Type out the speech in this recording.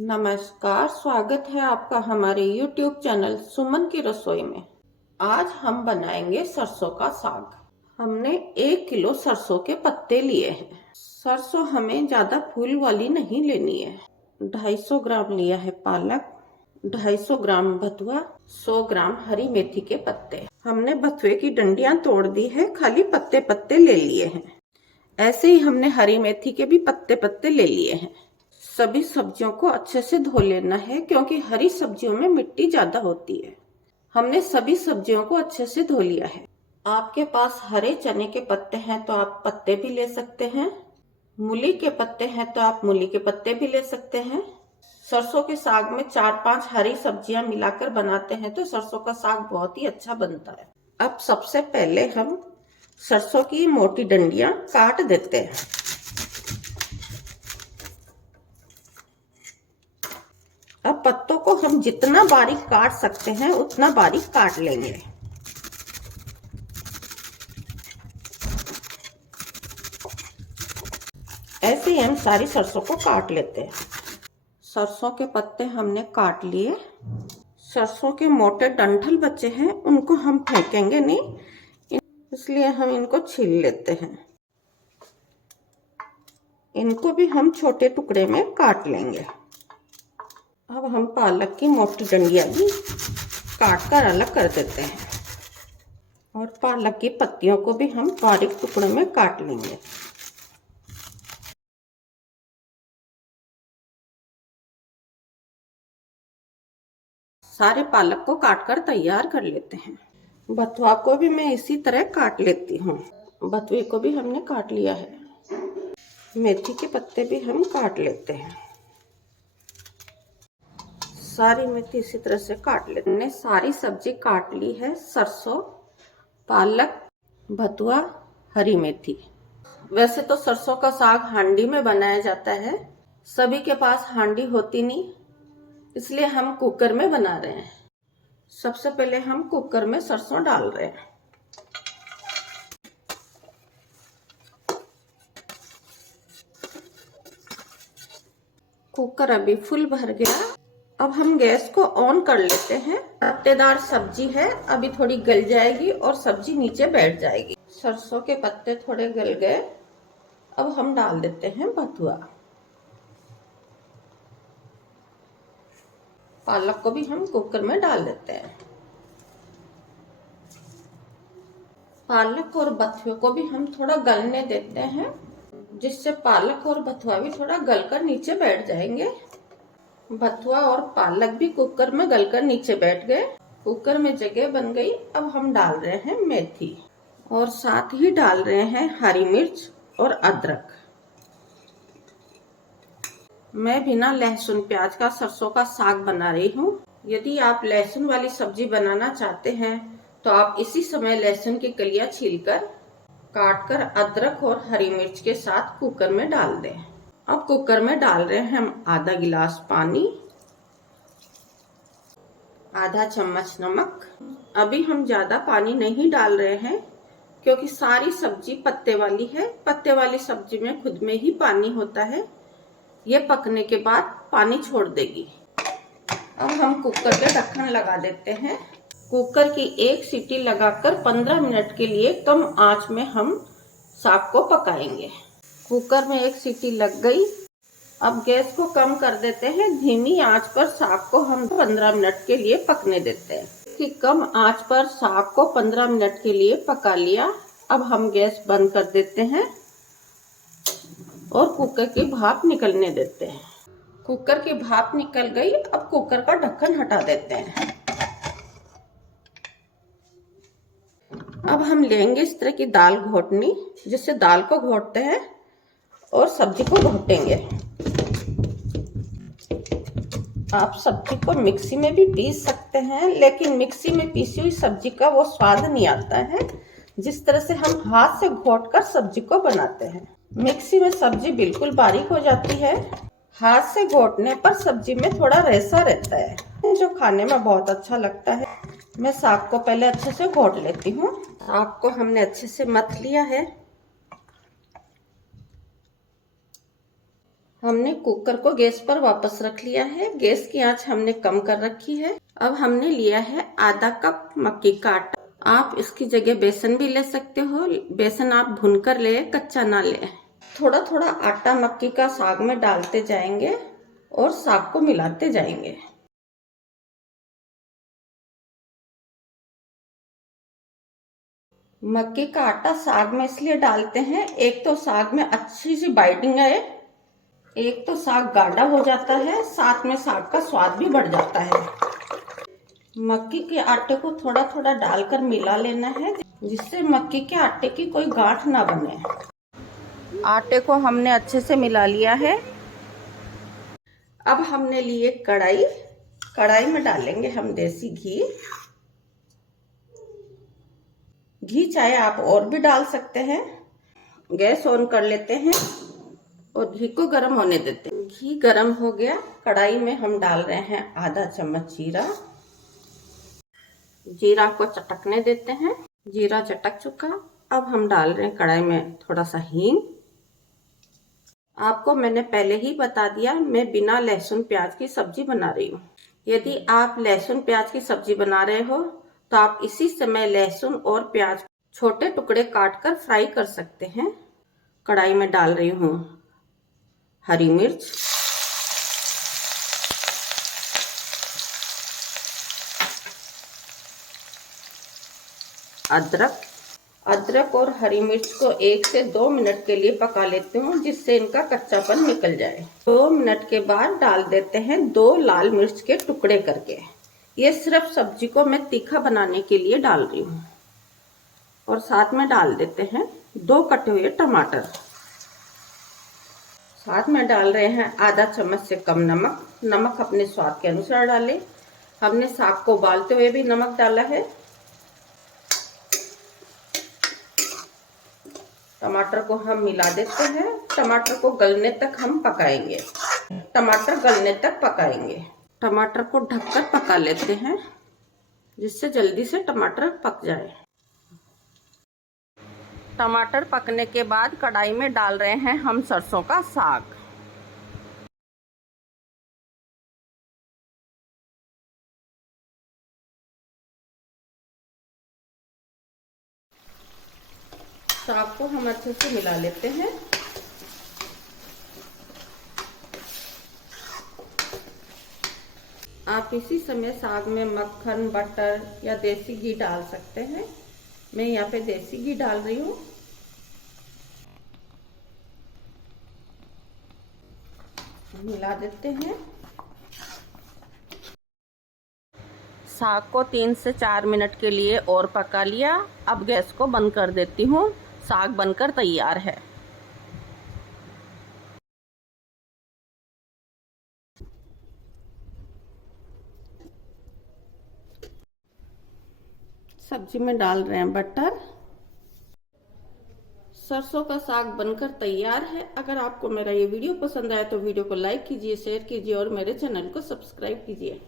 नमस्कार, स्वागत है आपका हमारे YouTube चैनल सुमन की रसोई में। आज हम बनाएंगे सरसों का साग। हमने 1 किलो सरसों के पत्ते लिए हैं। सरसों हमें ज्यादा फूल वाली नहीं लेनी है। 250 ग्राम लिया है पालक, 250 ग्राम बथुआ, 100 ग्राम हरी मेथी के पत्ते। हमने बथुए की डंडियां तोड़ दी है, खाली पत्ते पत्ते ले लिए हैं। ऐसे ही हमने हरी मेथी के भी पत्ते पत्ते ले लिए हैं। सभी सब्जियों को अच्छे से धो लेना है क्योंकि हरी सब्जियों में मिट्टी ज्यादा होती है। हमने सभी सब्जियों को अच्छे से धो लिया है। आपके पास हरे चने के पत्ते हैं तो आप पत्ते भी ले सकते हैं। मूली के पत्ते हैं तो आप मूली के पत्ते भी ले सकते हैं। सरसों के साग में 4-5 हरी सब्जियां मिलाकर बनाते हैं तो सरसों का साग बहुत ही अच्छा बनता है। अब सबसे पहले हम सरसों की मोटी डंडियां काट देते हैं। अब पत्तों को हम जितना बारीक काट सकते हैं उतना बारीक काट लेंगे। ऐसे ही हम सारी सरसों को काट लेते हैं। सरसों के पत्ते हमने काट लिए। सरसों के मोटे डंठल बचे हैं, उनको हम फेंकेंगे नहीं, इसलिए हम इनको छील लेते हैं। इनको भी हम छोटे टुकड़े में काट लेंगे। अब हम पालक की मोटी डंडियां भी काट कर अलग कर देते हैं और पालक की पत्तियों को भी हम बारीक टुकड़ों में काट लेंगे। सारे पालक को काट कर तैयार कर लेते हैं। बथुआ को भी मैं इसी तरह काट लेती हूँ। बथुए को भी हमने काट लिया है। मेथी के पत्ते भी हम काट लेते हैं। सारी मेथी इसी तरह से काट लेते हैं। हमने सारी सब्जी काट ली है। सरसों, पालक, बथुआ, हरी मेथी। वैसे तो सरसों का साग हांडी में बनाया जाता है। सभी के पास हांडी होती नहीं, इसलिए हम कुकर में बना रहे हैं। सबसे पहले हम कुकर में सरसों डाल रहे हैं। कुकर अभी फुल भर गया। अब हम गैस को ऑन कर लेते हैं। पत्तेदार सब्जी है, अभी थोड़ी गल जाएगी और सब्जी नीचे बैठ जाएगी। सरसों के पत्ते थोड़े गल गए। अब हम डाल देते हैं बथुआ। पालक को भी हम कुकर में डाल देते हैं। पालक और बथुए को भी हम थोड़ा गलने देते हैं, जिससे पालक और बथुआ भी थोड़ा गलकर नीचे बैठ जाएंगे। बथुआ और पालक भी कुकर में गलकर नीचे बैठ गए। कुकर में जगह बन गई। अब हम डाल रहे हैं मेथी और साथ ही डाल रहे हैं हरी मिर्च और अदरक। मैं बिना लहसुन प्याज का सरसों का साग बना रही हूँ। यदि आप लहसुन वाली सब्जी बनाना चाहते हैं तो आप इसी समय लहसुन की कलियां छीलकर काटकर अदरक और हरी मिर्च के साथ कुकर में डाल दें। अब कुकर में डाल रहे हैं हम आधा गिलास पानी, आधा चम्मच नमक। अभी हम ज्यादा पानी नहीं डाल रहे हैं क्योंकि सारी सब्जी पत्ते वाली है। पत्ते वाली सब्जी में खुद में ही पानी होता है, ये पकने के बाद पानी छोड़ देगी। अब हम कुकर के ढक्कन लगा देते हैं। कुकर की एक सीटी लगाकर 15 मिनट के लिए कम आंच में हम साग को पकाएंगे। कुकर में एक सीटी लग गई। अब गैस को कम कर देते हैं। धीमी आंच पर साग को हम 15 मिनट के लिए पकने देते हैं। कि कम आंच पर साग को 15 मिनट के लिए पका लिया। अब हम गैस बंद कर देते हैं और कुकर की भाप निकलने देते हैं। कुकर की भाप निकल गई। अब कुकर का ढक्कन हटा देते हैं। अब हम लेंगे इस तरह की दाल घोटनी, जिससे दाल को घोटते हैं और सब्जी को घोटेंगे। आप सब्जी को मिक्सी में भी पीस सकते हैं, लेकिन मिक्सी में पीसी हुई सब्जी का वो स्वाद नहीं आता है जिस तरह से हम हाथ से घोटकर सब्जी को बनाते हैं। मिक्सी में सब्जी बिल्कुल बारीक हो जाती है। हाथ से घोटने पर सब्जी में थोड़ा रेसा रहता है, जो खाने में बहुत अच्छा लगता है। मैं साग को पहले अच्छे से घोट लेती हूँ। साग को हमने अच्छे से मथ लिया है। हमने कुकर को गैस पर वापस रख लिया है। गैस की आंच हमने कम कर रखी है। अब हमने लिया है आधा कप मक्की का आटा। आप इसकी जगह बेसन भी ले सकते हो। बेसन आप भूनकर ले, कच्चा ना ले। थोड़ा थोड़ा आटा मक्की का साग में डालते जाएंगे और साग को मिलाते जाएंगे। मक्की का आटा साग में इसलिए डालते हैं, एक तो साग में अच्छी सी बाइंडिंग है, एक तो साग गाढ़ा हो जाता है, साथ में साग का स्वाद भी बढ़ जाता है। मक्की के आटे को थोड़ा थोड़ा डालकर मिला लेना है, जिससे मक्की के आटे की कोई गांठ ना बने। आटे को हमने अच्छे से मिला लिया है। अब हमने ली एक कढ़ाई। कढ़ाई में डालेंगे हम देसी घी। घी चाहे आप और भी डाल सकते हैं। गैस ऑन कर लेते हैं और घी को गर्म होने देते हैं। घी गर्म हो गया। कढ़ाई में हम डाल रहे हैं आधा चम्मच जीरा। जीरा को चटकने देते हैं। जीरा चटक चुका। अब हम डाल रहे हैं कढ़ाई में थोड़ा सा हींग। आपको मैंने पहले ही बता दिया, मैं बिना लहसुन प्याज की सब्जी बना रही हूँ। यदि आप लहसुन प्याज की सब्जी बना रहे हो तो आप इसी समय लहसुन और प्याज छोटे टुकड़े काटकर फ्राई कर सकते हैं। कढ़ाई में डाल रही हूँ हरी मिर्च, अदरक और हरी मिर्च को 1 से 2 मिनट के लिए पका लेती हूँ, जिससे इनका कच्चापन निकल जाए। 2 मिनट के बाद डाल देते हैं 2 लाल मिर्च के टुकड़े करके। ये सिर्फ सब्जी को मैं तीखा बनाने के लिए डाल रही हूँ। और साथ में डाल देते हैं 2 कटे हुए टमाटर। साथ में डाल रहे हैं आधा चम्मच से कम नमक। नमक अपने स्वाद के अनुसार डालें। हमने साग को उबालते हुए भी नमक डाला है। टमाटर को हम मिला देते हैं। टमाटर को गलने तक हम पकाएंगे। टमाटर गलने तक पकाएंगे। टमाटर को ढककर पका लेते हैं, जिससे जल्दी से टमाटर पक जाए। टमाटर पकने के बाद कढ़ाई में डाल रहे हैं हम सरसों का साग। साग को हम अच्छे से मिला लेते हैं। आप इसी समय साग में मक्खन, बटर या देसी घी डाल सकते हैं। मैं यहाँ पे देसी घी डाल रही हूँ। मिला देते हैं। साग को 3 से 4 मिनट के लिए और पका लिया। अब गैस को बंद कर देती हूँ। साग बनकर तैयार है। सब्जी में डाल रहे हैं बटर। सरसों का साग बनकर तैयार है। अगर आपको मेरा ये वीडियो पसंद आया तो वीडियो को लाइक कीजिए, शेयर कीजिए और मेरे चैनल को सब्सक्राइब कीजिए।